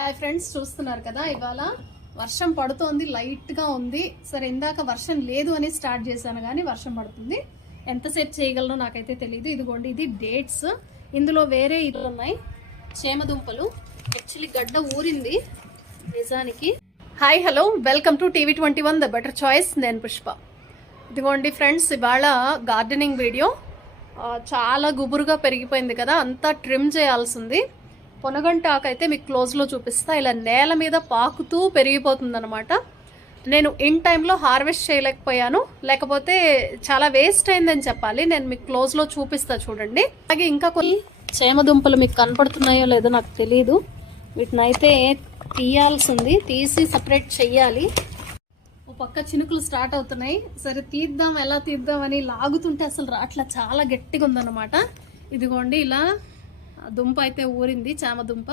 Hi friends, చూస్తున్నారు కదా ఇవాళ వర్షం పడుతోంది, లైట్ గా ఉంది. సరే, ఇందాక వర్షం లేదు అని స్టార్ట్ చేశాను కానీ వర్షం పడుతుంది. ఎంతసేపు చేయగలనో నాకైతే తెలియదు. ఇదిగోండి, ఇది డేట్స్. ఇందులో వేరే ఇది ఉన్నాయి, చేమదుంపలు. యాక్చువల్లీ గడ్డ ఊరింది నిజానికి. Hi, hello, welcome to TV21 the better choice. నేను పుష్ప. ఇదిగోండి ఫ్రెండ్స్, ఇవాళ గార్డెనింగ్ వీడియో. చాలా గుబురుగా పెరిగిపోయింది కదా, అంతా ట్రిమ్ చేయాల్సింది. పొనగంటాకు అయితే మీకు క్లోజ్లో చూపిస్తా. ఇలా నేల మీద పాకుతూ పెరిగిపోతుంది అనమాట. నేను ఇన్ టైంలో హార్వెస్ట్ చేయలేకపోయాను, లేకపోతే చాలా వేస్ట్ అయిందని చెప్పాలి. నేను మీకు క్లోజ్లో చూపిస్తా, చూడండి. అలాగే ఇంకా కొన్ని చేమదుంపలు మీకు కనపడుతున్నాయో లేదో నాకు తెలియదు. వీటిని అయితే తీయాల్సింది, తీసి సపరేట్ చెయ్యాలి. ఓ పక్క చినుకులు స్టార్ట్ అవుతున్నాయి. సరే, తీద్దాం, ఎలా తీద్దామని లాగుతుంటే అసలు అట్లా చాలా గట్టిగా ఉందన్నమాట. ఇదిగోండి, ఇలా దుంప అయితే ఊరింది, చామదుంప.